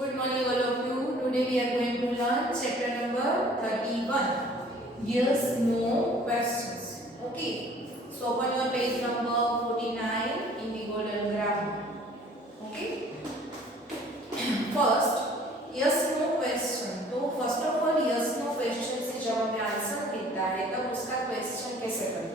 Good morning all of you. Today we are going to learn chapter number 31. Yes, no questions. Okay. So open your page number 49 in the golden grammar. Okay. First, yes no question. तो first of all yes no question से जब हमें आंसर मिलता है तब उसका क्वेश्चन कैसे करें.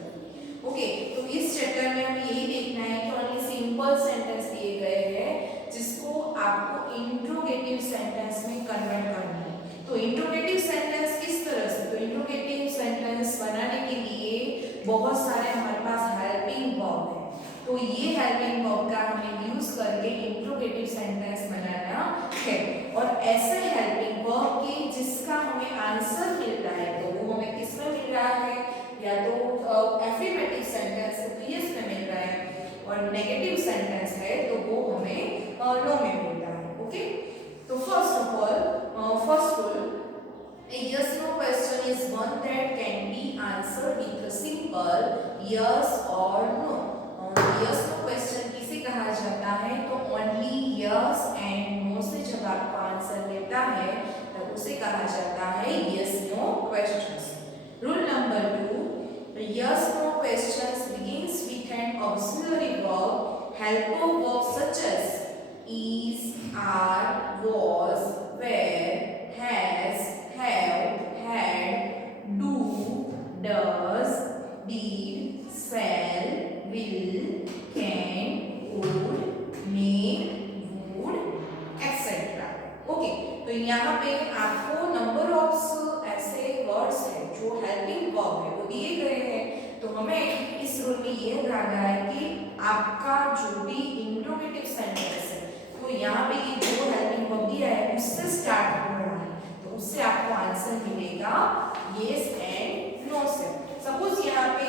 ओके तो इस चैप्टर में हमें यही देखना है कि ओनली सिंपल सेंटेंस दिए गए हैं जिसको आपको इंट्रोगेटिव सेंटेंस में कन्वर्ट करना है. तो इंट्रोगेटिव सेंटेंस किस तरह से, तो इंट्रोगेटिव सेंटेंस बनाने के लिए बहुत सारे हमारे पास हेल्पिंग वर्ब है. तो ये हेल्पिंग वर्ब का हमें यूज करके इंट्रोगेटिव सेंटेंस बनाना है. और ऐसे हेल्पिंग वर्ब के जिसका हमें आंसर मिलता है तो वो हमें किस में मिल रहा है, या तो एफर्मेटिव सेंटेंस है तो यस में मिल रहा है, और नेगेटिव सेंटेंस है तो वो हमें नो में मिल रहा है. ओके तो first rule, a yes no question is one that can be answered with a simple yes or no. yes no question किसे कहा जाता है, तो only yes and no से जब आपको आंसर लेता है तब उसे कहा जाता है yes no questions. Rule number 2, yes no questions begins with an auxiliary verb, helper verb such as is, are, was, were, has, have, had, do, does, did, shall, will, can, would, may, would, etc. Okay तो यहाँ पे आपको number of ऐसे वर्ड्स है जो helping verb है वो दिए गए हैं. तो हमें इस रूल में ये ध्यान है कि आपका जो भी इंट्रोगेटिव सेंटेंस है तो यहाँ पे ये जो हेल्पिंग वर्ब दिया है उससे स्टार्ट हो रहा है तो उससे आपको आंसर मिलेगा यस एंड नो से. सपोज यहाँ पे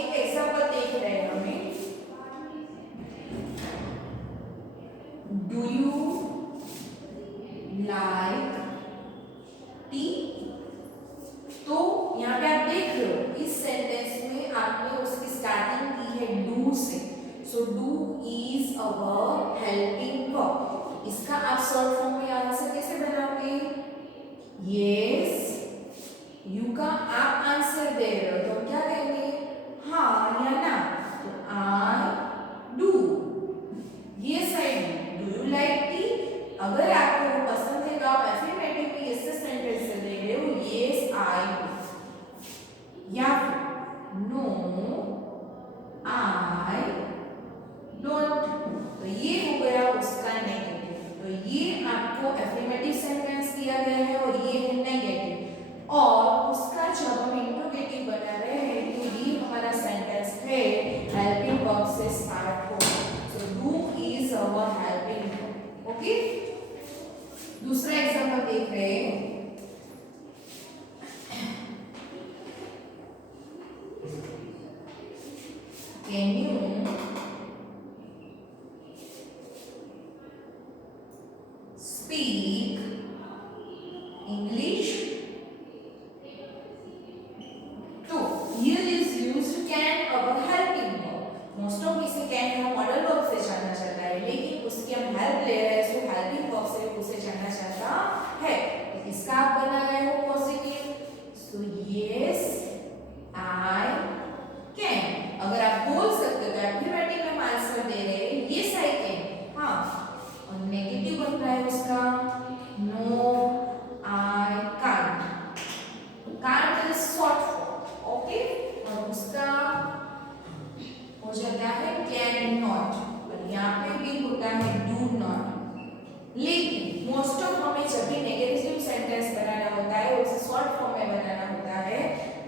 एक एग्जांपल देख रहे हैं हमें, डू यू लाइक टी. तो यहाँ पे आप देख रहे हो इस सेंटेंस में आपने उसकी स्टार्टिंग की है डू से. So do is a verb, helping verb. इसका आप शॉर्ट फॉर्म में आंसर कैसे बनाओगे, यस यू का आप आंसर दे रहे हो तो क्या कहेंगे, हाँ या ना. तो I do, yes I do. Do you like T. अगर आपको वो पसंद है तो आप एफर्मेटिव में यस सेंटेंस से दे रहे हो यस आई डू, या नो आई डोंट. तो ये हो गया उसका नेगेटिव. तो ये आपको एफर्मेटिव सेंटेंस दिया गया है और ये है नेगेटिव. और उसका जब हम इंट्रोगेटिव बना रहे हैं तो ये हमारा सेंटेंस है हेल्पिंग वर्ब से स्टार्ट हो. So do is our helping verb. Okay दूसरा एग्जांपल देख रहे हैं, कैन यू स्पीक इंग्लिश. तो here is used can our helping verb. Most of इसे कैन हम मॉडल वर्ब से जाना चाहता है लेकिन उसकी हम हेल्प ले रहे हैं सो हेल्पिंग वर्ब से उसे जाना चाहता है. तो इसका आप बना रहे हो positive. So yes I can. अगर आप बोल सकते हो तो एफर्मेटिव में आंसर दे रहे हैं यस आई कैन. हाँ और नेगेटिव बन रहा है उसका no I can't. Can't is short form. Okay और उसका हो जाता है कैन नॉट. और यहाँ पे भी होता है डू नॉट. लेकिन मोस्ट ऑफ हमें जब भी नेगेटिव सेंटेंस बनाना होता है उसे शॉर्ट फॉर्म में बनाना होता है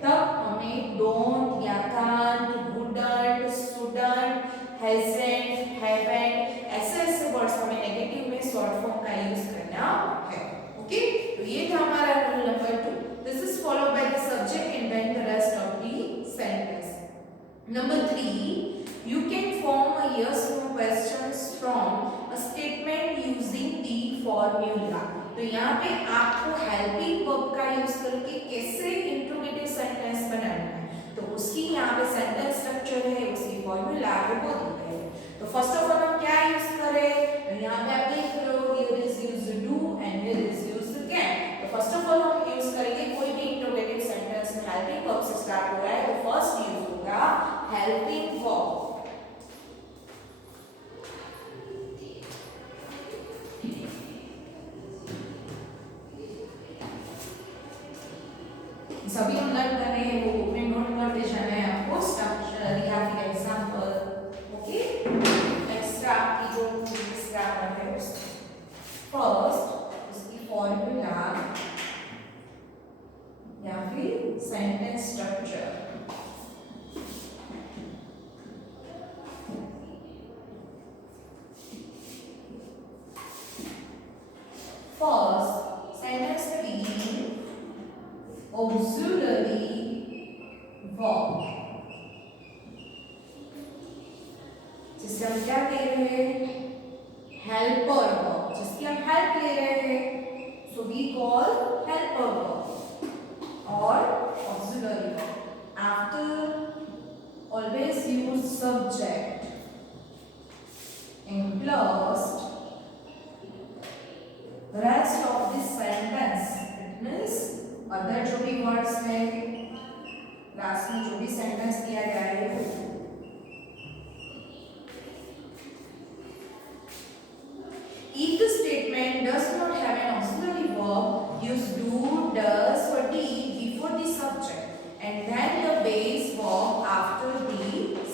तब हमें डोंट या can't, wouldn't, shouldn't, hasn't, haven't ऐसे वर्ड्स हमें नेगेटिव में शॉर्ट फॉर्म का यूज करना है. ओके तो ये था हमारा rule number 2. This is followed by the subject and then the rest of the sentence. Number 3, you can form a yes no questions from a statement using the formula. तो यहाँ पे आपको हेल्पिंग वर्ब का use करके कैसे interrogative sentence बनाना है तो उसकी यहाँ पे सेंटेंस स्ट्रक्चर है, उसकी फॉर्मूला है वो दी गई है. तो फर्स्ट ऑफ ऑल हम क्या यूज करें, यहाँ पे आप देख रहे हो हियर इज ऑल हम यूज करेंगे कोई भी इंट्रोगेटिव सेंटेंस में हेल्पिंग वर्ब से स्टार्ट हो रहा है तो फर्स्ट यूज होगा हेल्पिंग वर्ब। सभी हम लर्न कर रहे हैं वो बुक में नोट करते जाना है आपको स्ट्रक्चर या फिर एग्जांपल। ओके, एक्स्ट्रा की जो ग्रामर है उसकी फर्स्ट उसकी फॉर्मूला या फिर सेंटेंस स्ट्रक्चर। फर्स्ट सेंटेंस में beginning auxiliary verb, जिससे हम क्या कह रहे हैं हेल्पर वर्ब, जिसकी हम हेल्प ले रहे हैं so we call helper verb और auxiliary verb। After always use subject and plus rest of this sentence, it means other जो भी वर्ड्स है लास्ट में जो भी सेंटेंस दिया गया है वो if the statement does not have an auxiliary verb use do, does or did before the subject and then the base verb after the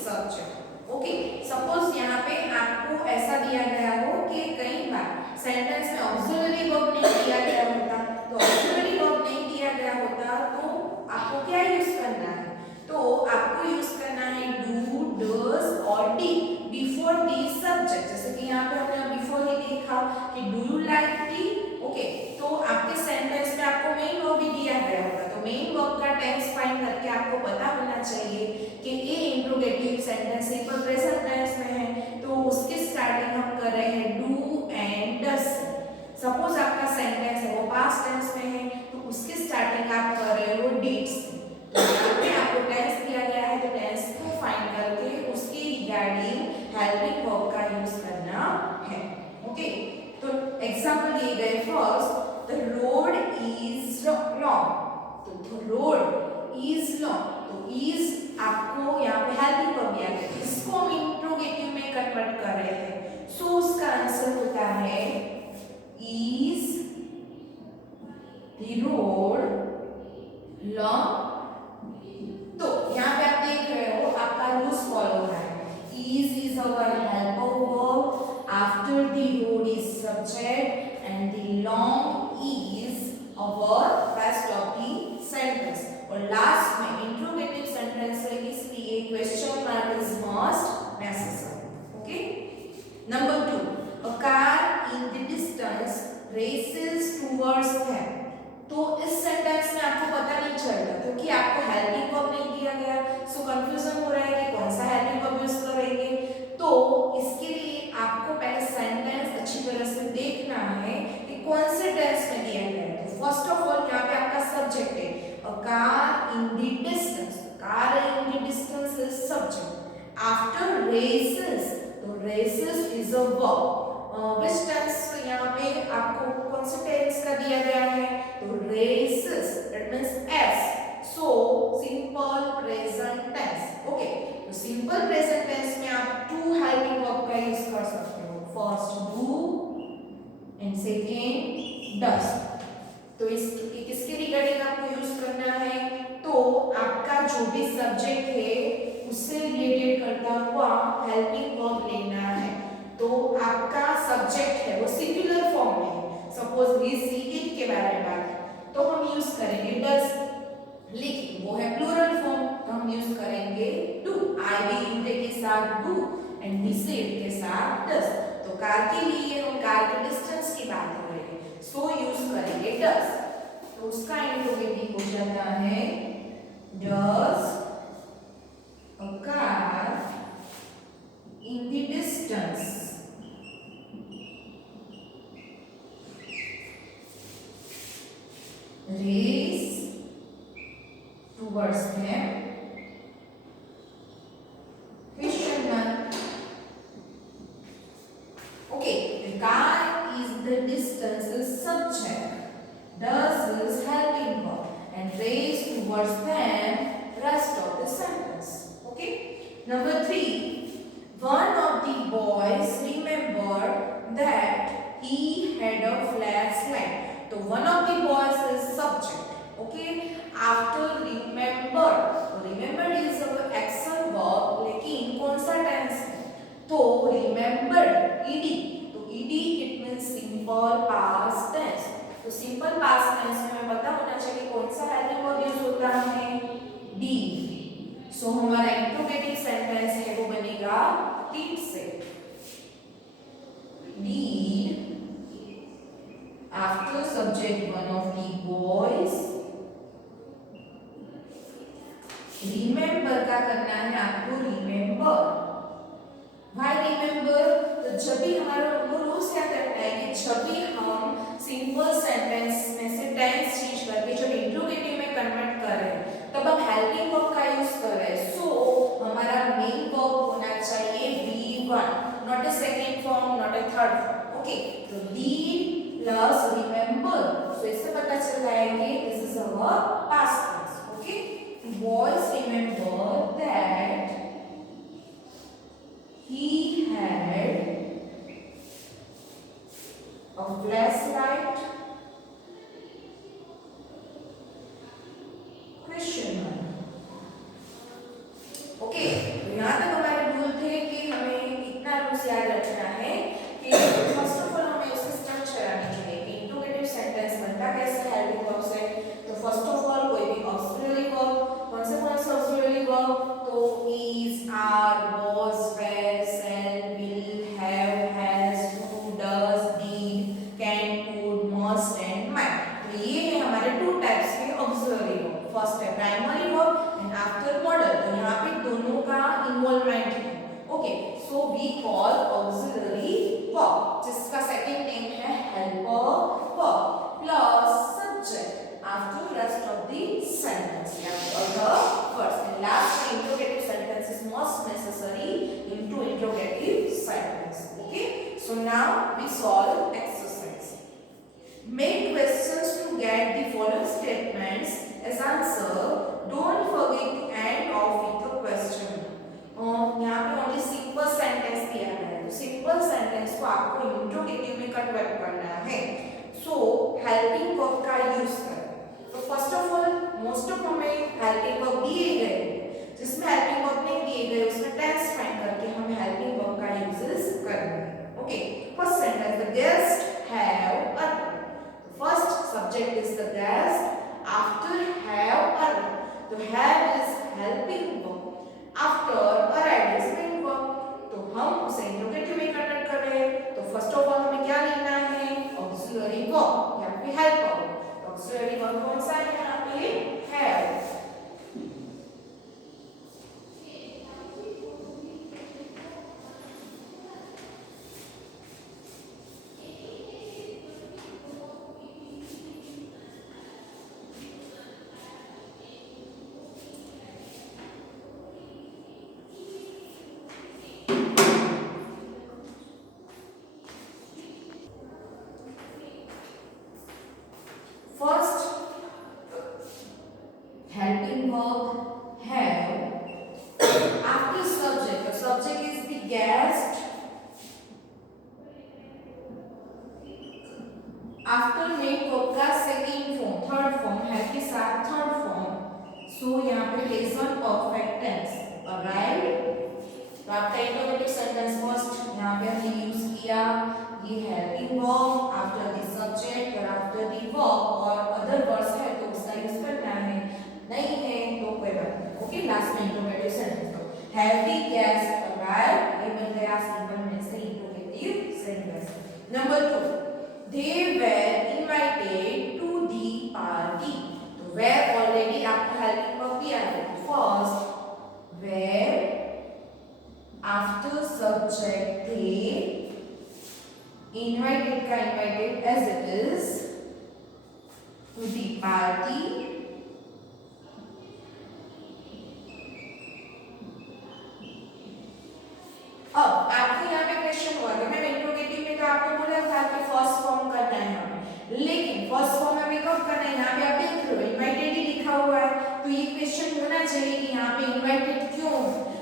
subject। Okay, suppose यहाँ पे आपको ऐसा दिया गया हो कि कई बार सेंटेंस में ऑक्सिलरी वर्ब नहीं दिया गया होता, तो ऑक्सिलरी वर्ब नहीं दिया गया होता तो आपको क्या यूज करना है, तो आपको यूज करना है डू, डज और डिड बिफोर दी सब्जेक्ट। जैसे कि यहाँ पे हमने बिफोर ही देखा कि do you like T. Okay, तो आपके सेंटेंस में आपको मेन वर्ब भी दिया गया होगा, तो मेन वर्ब का टेंस फाइंड करके आपको पता होना चाहिए कि ये interrogative sentence simple present tense में है तो उसकी स्टार्टिंग हम कर रहे हैं डू एंड डज। सपोज आपका सेंटेंस है वो पास्ट टेंस में है तो उसकी स्टार्टिंग आप कर रहे हो डिड से, तो यहाँ पे आपको टेंस दिया गया है तो टेंस को फाइंड करके उसकी रिगार्डिंग हेल्पिंग वर्ब का यूज करना है। ओके, तो एग्जांपल दिए गए first the road is long, तो द रोड इज लॉन्ग, तो इज आपको यहाँ पे हेल्पिंग वर्ब दिया गया, इसको हम इंट्रोगेटिव में कन्वर्ट कर रहे हैं सो उसका आंसर होता है इज द रोड लॉन्ग। तो यहाँ पे आप देख रहे हो आपका रूल्स फॉलो हो रहा है, is our helper verb, after the road is subject and the long is our rest of the sentence, और लास्ट में इंट्रोगेटिव सेंटेंस है इसलिए question mark is must necessary. Okay, number 2 a car in the distance races towards them, तो इस सेंटेंस में आपको पता नहीं चलता क्योंकि आपको हेल्पिंग वर्ब नहीं दिया गया, सो कंफ्यूजन हो रहा है कि कौन सा हेल्पिंग वर्ब यूज करेंगे। तो इसके लिए आपको पहले सेंटेंस अच्छी तरह से देखना है कि कौन से टेंस में दिया गया है। तो फर्स्ट ऑफ ऑल यहाँ पे आपका सब्जेक्ट है a car in the distance, car in the distance is subject. After races, तो races is a verb, which tense यहाँ पे आपको कौन से टेंस का दिया गया है, तो races, it means S, so simple present tense. Okay, तो सिंपल प्रेजेंट टेंस में आप टू हेल्पिंग वर्ब का यूज कर सकते हो, first do and second does. तो इसके किसके रिगार्डिंग आपको यूज करना है, तो आपका जो भी सब्जेक्ट है उससे रिलेटेड करता हुआ हेल्पिंग वर्ब लेना है। तो आपका सब्जेक्ट है वो सिंगुलर फॉर्म में है, सपोज वी सी इट के बारे में बात तो हम यूज करेंगे डज, लेकिन वो है प्लूरल फॉर्म तो हम यूज करेंगे डू। आई वी इंटे के साथ do and we she it के साथ डज। तो कार के लिए हम कार के डिस्टेंस की बात कर रहे हैं सो यूज करेंगे डज, तो उसका इंट्रोगेटिव हो जाता है does a car in the distance race towards them। Question 1, okay, the car is the distance is subject, Does is helping verb and raise towards them rest of the sentence. Okay. Number 3. One of the boys remembered that he had a flashlight. So one of the boys is subject. Okay. After remembered, तो remembered is a action verb, लेकिन कौन सा tense है? तो remembered ed, तो ed it means simple past tense. तो simple past tense में हमें पता होना चाहिए कौन सा helping verb यूज होता है? did. सो हमारा इंट्रोगेटिव सेंटेंस है वो बनेगा did से. did after subject one of the boys. Remember का करना है आपको रिमेंबर. Why remember? तो जब भी हमारा वो रूल्स क्या करता है कि जब भी हम सिंपल सेंटेंस में से टेंस चेंज करके जब इंट्रोगेटिव में कन्वर्ट कर रहे हैं तब हम हेल्पिंग वर्ब का यूज कर रहे हैं. सो हमारा मेन वर्ब होना चाहिए V1, not a second form, not a third form. Okay. तो did प्लस रिमेंबर. सो इससे पता चल रहा है कि this is our past tense. Okay. Boys remember that he had a flashlight. Question mark. Okay. यहाँ तक हमारे रूल थे कि हमें इतना रूल्स याद रखना है कि फर्स्ट ऑफ ऑल हमें उसकी स्ट्रक्चर आनी चाहिए कि इंट्रोगेटिव सेंटेंस बनता कैसे हेल्पिंग वर्ब से. तो फर्स्ट ऑफ ऑल कोई भी ऑक्सिलरी वर्ब, कौन से ऑक्सिलरी वर्ब? तो is, are, was, were, shall, will, have, has, who, does, did, can, could, must and might. तो ये है हमारे टू टाइप्स के ऑक्सिलरी वर्ब. फर्स्ट है primary verb and after modal. तो यहाँ पे दोनों का इन्वॉल्वमेंट है. Okay. So we call auxiliary verb जिसका सेकंड नेम है helper verb plus subject after rest of the sentence. Other words. And last interrogative sentence is most necessary into interrogative sentence. Okay. So now we solve exercise. Make questions to get the following statements as answer. Don't forget to end off with a question. यहाँ पे only simple sentence दिया है. तो simple sentence को आपको interrogative में convert करना है. So helping verb का use करें. तो first of all most of हमें हेल्पिंग वर्ब दिए गए, जिसमें हेल्पिंग वर्ब नहीं दिए गए उसमें टेंस फाइंड करके हम हेल्पिंग वर्ब का यूजेस करेंगे. Okay. First sentence the guest have arrived. First subject is the guest. After have arrived, तो have is helping verb. After arrived is main verb. तो हम उसे इंट्रोगेटिव में कन्वर्ट कर रहे हैं. तो फर्स्ट ऑफ ऑल हमें क्या लेना है? ऑक्सिलरी वर्ब या फिर हेल्प वर्ब. ऑक्सिलरी वर्ब कौन सा है यहाँ पे? Have. First helping verb have after subject. The subject is the guest. After main verb का second form, third form है के साथ third form. So यहाँ पे present perfect tense. Arrived. तो आपका इंट्रोगेटिव सेंटेंस फर्स्ट यहाँ पे हमने यूज किया ये helping verb after the subject और आफ्टर द वर्ब और अदर वर्ड्स है तो उसका यूज करना है. नहीं है तो कोई बात नहीं. ओके. लास्ट में इंट्रोगेटिव सेंटेंस तो हैव द गेस्ट अराइव्ड ये बन गया सिंपल में से interrogative sentence. Number 2 they were invited to the party. तो were ऑलरेडी आपको हेल्पिंग वर्ब दिया है. First were after subject they invited का invited as it is to the party. अब आपको यहाँ पे क्वेश्चन हुआ कि मैम इंट्रोगेटिव में तो आपने बोला था कि फर्स्ट फॉर्म करना है हमें, लेकिन फर्स्ट फॉर्म हमें कब कब करना है, यहाँ पे आप देख रहे हो इनवाइटेड ही लिखा हुआ है, तो ये क्वेश्चन होना चाहिए कि यहाँ पे इनवाइटेड क्यों,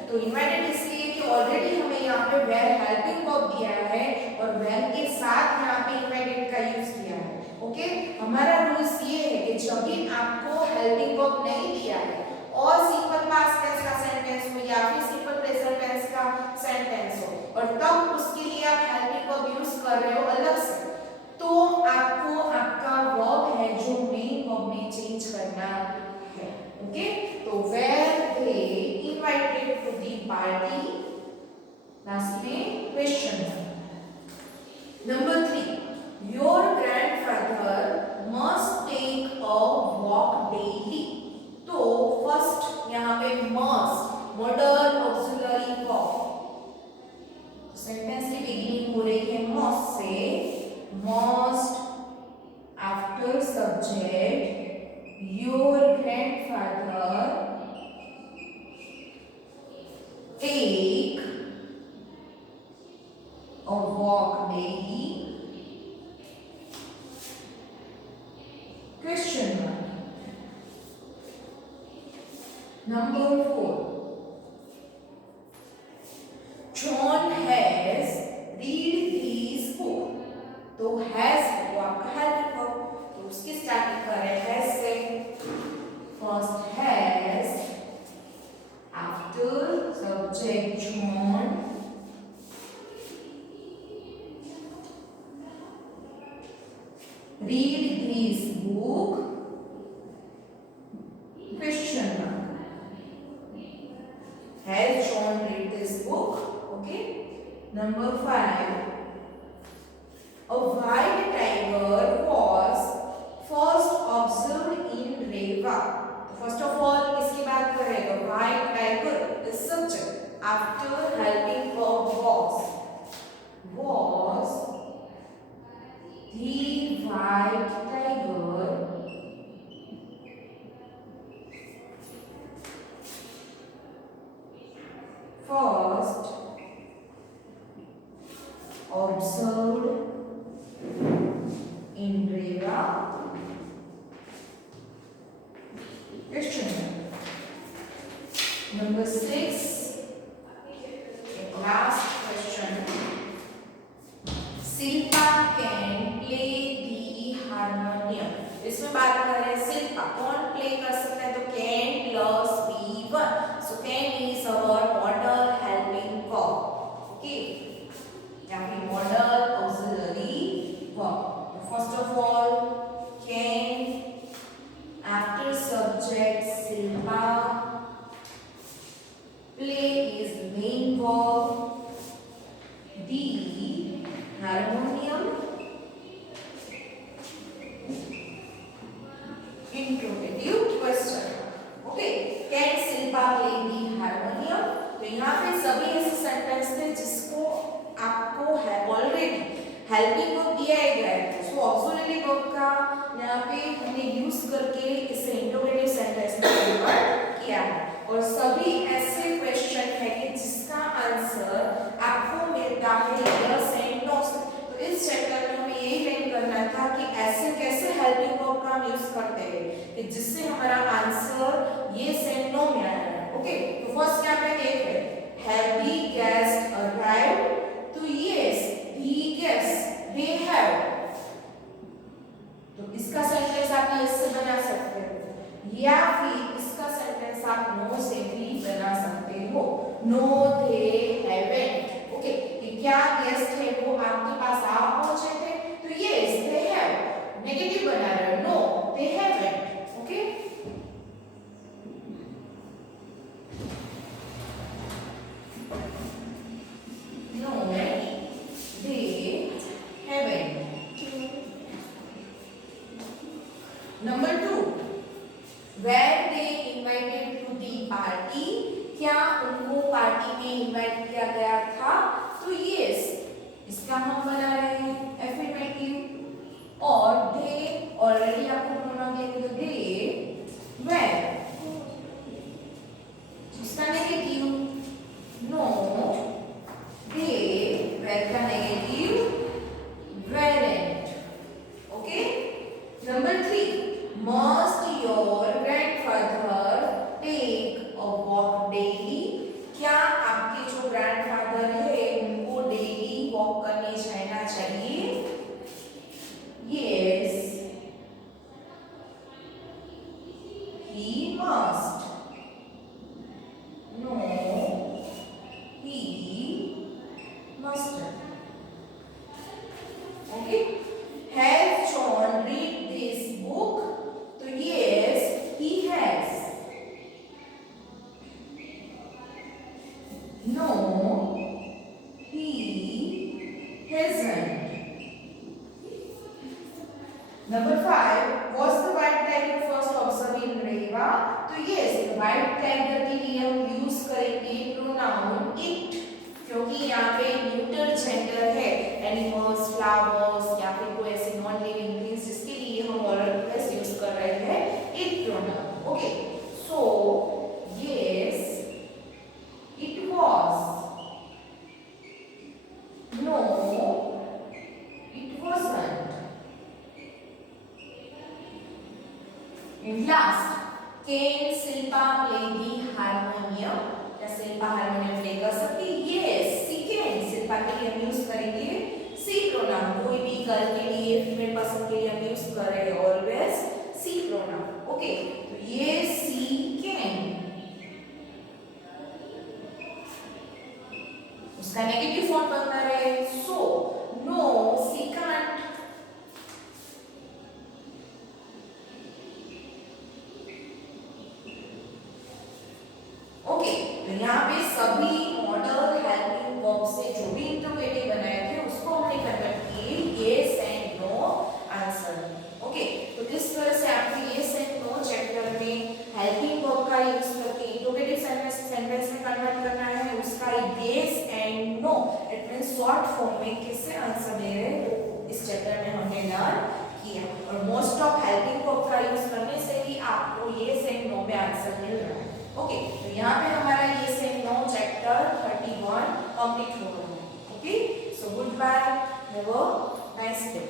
तो इनवाइटेड इसलिए कि ऑलरेडी हमें यहाँ पे वेयर हेल्पिंग वर्ब दिया है और वेयर के साथ यहाँ पे इनवाइटेड का यूज किया है। ओके, हमारा रूल्स ये है कि जब भी आपको हेल्पिंग वर्ब नहीं दिया है और सिंपल पास्ट टेंस का सेंटेंस हो या फिर सिंपल प्रेजेंट टेंस का सेंटेंस हो और तब उसके लिए आप हेल्पिंग वर्ब यूज कर रहे हो अलग से, तो आपको आपका वर्ब है जो मेन वर्ब में चेंज करना है। ओके, तो were they invited to the party, last में question number 3, your grandfather must take a walk daily, तो फर्स्ट यहाँ पे must modal auxiliary verb, sentence की बिगिनिंग हो रही है मस्ट से, must after subject your grandfather take a walk daily, question mark, number 4, John has read this book, तो has वो आपका हेल्प वर्ब, तो उसकी स्टार्टिंग करें has से, first has after subject John read this book, question mark, has John read this book? Okay, number 5, a white tiger was first observed in Rewa, first of all इसकी बात करेगा, white tiger is subject, after helping verb was the white tiger first observed in Rewa, question number 6, last question, Shilpa can play the harmonium, इसमें बात कर रहे हैं शिल्पा कौन प्ले कर सकता है, तो can plus V1, so can is our model helping verb, okay, या फिर model auxiliary verb, first of all can after subject Shilpa, play is main verb, the harmonium, interrogative question, okay, can Shilpa play the harmonium, तो यहाँ पे सभी ऐसे सेंटेंस थे जिसको आपको है ऑलरेडी हेल्पिंग वर्ब दिया गया है, सो ऑक्सिलरी वर्ब का यहाँ पे हमने यूज करके इसे इंटरोगेटिव सेंटेंस में कन्वर्ट किया है, और सभी ऐसे क्वेश्चन है कि जिसका आंसर आपको मिलता है यस एंड नो से, तो इस चैप्टर में हमें यही लर्न करना था कि ऐसे कैसे हेल्पिंग वर्ब का हम यूज करते हैं कि जिससे हमारा आंसर यस एंड नो में आए। ओके, तो फर्स्ट यहाँ पे देख रहे हैव दी गेस्ट अराइव्ड, तो yes the guest they have, तो इसका सेंटेंस आप यस से बना सकते हो या फिर इसका सेंटेंस आप नो से भी बना सकते हो, नो दे हैवंट, ओके, कि क्या गेस्ट है वो आपके पास आ पहुंचे थे, तो यस दे हैव, नेगेटिव बना रहे हो, no they haven't, okay, no they haven't. Number 2, were they invited to the party, क्या उनको पार्टी में इनवाइट किया गया था, तो यस, इसका हम बना रहे हैं एफर्मेटिव, और they ऑलरेडी आपको प्रोनाउन दिया, तो they must your grandfather take a walk daily? क्या आपके जो ग्रैंडफादर है उनको डेली वॉक करने जाना चाहिए? Yes, he must. No, he mustn't. Okay. Has John read this book? तो yes, he has. No, he hasn't. Number 5. Was the white tiger first observed in Reva? तो yes, white tiger के लिए हम यूज करेंगे pronoun it, क्योंकि यहाँ पे neuter gender है, एनिमल्स, फ्लावर्स या फिर कोई ऐसे नॉन लिविंग थिंग्स जिसके लिए हम ऑलर प्लस यूज कर रहे हैं it pronoun. Okay, so yes it was. No it wasn't. And last, can Silpa play the harmonium? क्या शिल्पा हारमोनियम प्ले कर सकती है? Yes, she can. शिल्पा के लिए हम यूज करेंगे सी प्रोनाउन. कोई भी गर्ल के लिए, फीमेल पर्सन के लिए हम यूज कर रहे हैं ऑलवेज सी प्रोनाउन. ओके, तो ये she can. उसका नेगेटिव फॉर्म बनता है so. No, she can't. Okay, तो यहाँ पे सभी मॉडल हेल्पिंग वर्ब से जो भी इंटरोगेटिव बनाए थे उसको हमने कन्वर्ट किए yes and no answer. Okay, तो इस तरह से आपको यस एंड नो चैप्टर में हेल्पिंग वर्ब का यूज करके इंटरोगेटिव सेंटेंस में कन्वर्ट करना है. उसका yes and no it means short form में कैसे आंसर दे रहे हैं वो इस चैप्टर में हमने लर्न किया. और मोस्ट ऑफ हेल्पिंग वर्ब का यूज करने से ही आपको यस एंड नो में आंसर मिल रहा है. ओके, तो यहाँ पे हमारा ये से नो चैप्टर 31 कंप्लीट हो गया है. Okay, so goodbye, have a nice day.